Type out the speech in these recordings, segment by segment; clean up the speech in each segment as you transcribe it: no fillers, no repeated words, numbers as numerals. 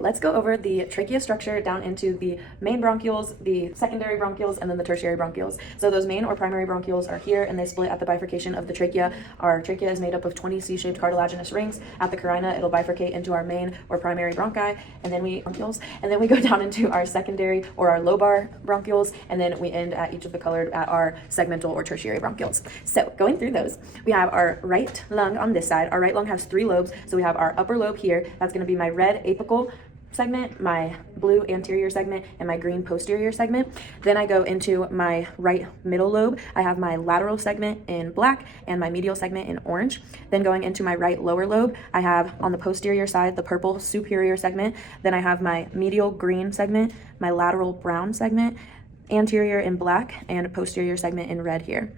let's go over the trachea structure down into the main bronchioles, the secondary bronchioles, and then the tertiary bronchioles. So those main or primary bronchioles are here, and they split at the bifurcation of the trachea. Our trachea is made up of 20 C-shaped cartilaginous rings. At the carina, it'll bifurcate into our main or primary bronchi, and then we go down into our secondary or our lobar bronchioles, and then we end at each of the colored at our segmental or tertiary bronchioles. So going through those, we have our right lung on this side. Our right lung has 3 lobes. So we have our upper lobe here. That's going to be my red apical segment, my blue anterior segment, and my green posterior segment. Then I go into my right middle lobe. I have my lateral segment in black and my medial segment in orange. Then going into my right lower lobe, I have on the posterior side the purple superior segment. Then I have my medial green segment, my lateral brown segment, anterior in black, and posterior segment in red here.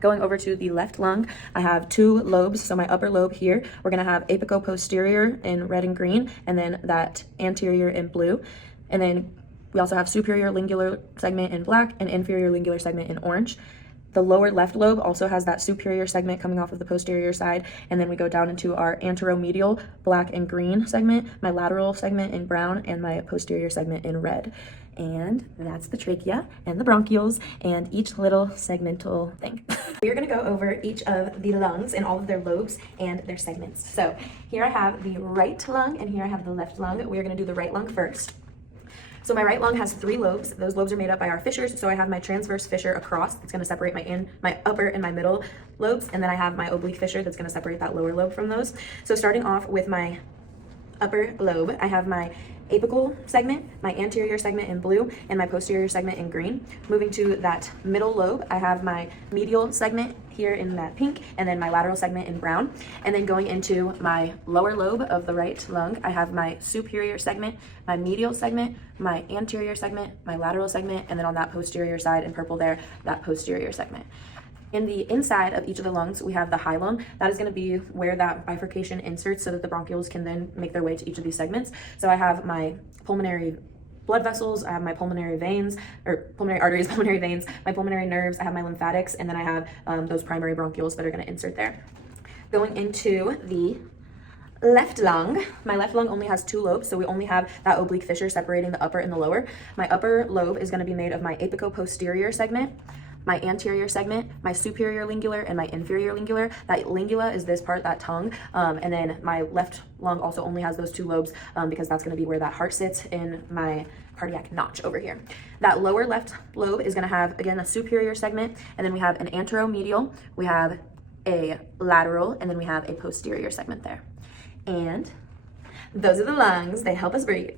Going over to the left lung, I have 2 lobes. So my upper lobe here, we're gonna have apico-posterior in red and green, and then that anterior in blue. And then we also have superior lingular segment in black and inferior lingular segment in orange. The lower left lobe also has that superior segment coming off of the posterior side, and then we go down into our anteromedial black and green segment, my lateral segment in brown, and my posterior segment in red. And that's the trachea and the bronchioles and each little segmental thing. We're gonna go over each of the lungs and all of their lobes and their segments. So here I have the right lung and here I have the left lung. We're gonna do the right lung first. So my right lung has 3 lobes. Those lobes are made up by our fissures. So I have my transverse fissure across. It's going to separate my upper and my middle lobes. And then I have my oblique fissure that's going to separate that lower lobe from those. So starting off with my upper lobe, I have my apical segment, my anterior segment in blue, and my posterior segment in green. Moving to that middle lobe, I have my medial segment here in that pink, and then my lateral segment in brown. And then going into my lower lobe of the right lung, I have my superior segment, my medial segment, my anterior segment, my lateral segment, and then on that posterior side in purple there, that posterior segment. In the inside of each of the lungs, we have the high lung. That is going to be where that bifurcation inserts so that the bronchioles can then make their way to each of these segments. So I have my pulmonary blood vessels, I have my pulmonary veins, or pulmonary arteries, pulmonary veins, my pulmonary nerves, I have my lymphatics, and then I have those primary bronchioles that are going to insert there. Going into the left lung, my left lung only has 2 lobes, so we only have that oblique fissure separating the upper and the lower. My upper lobe is going to be made of my apico-posterior segment, my anterior segment, my superior lingular, and my inferior lingular. That lingula is this part, that tongue, and then my left lung also only has those 2 lobes because that's going to be where that heart sits in my cardiac notch over here. That lower left lobe is going to have, again, a superior segment, and then we have an anteromedial, we have a lateral, and then we have a posterior segment there. And those are the lungs. They help us breathe.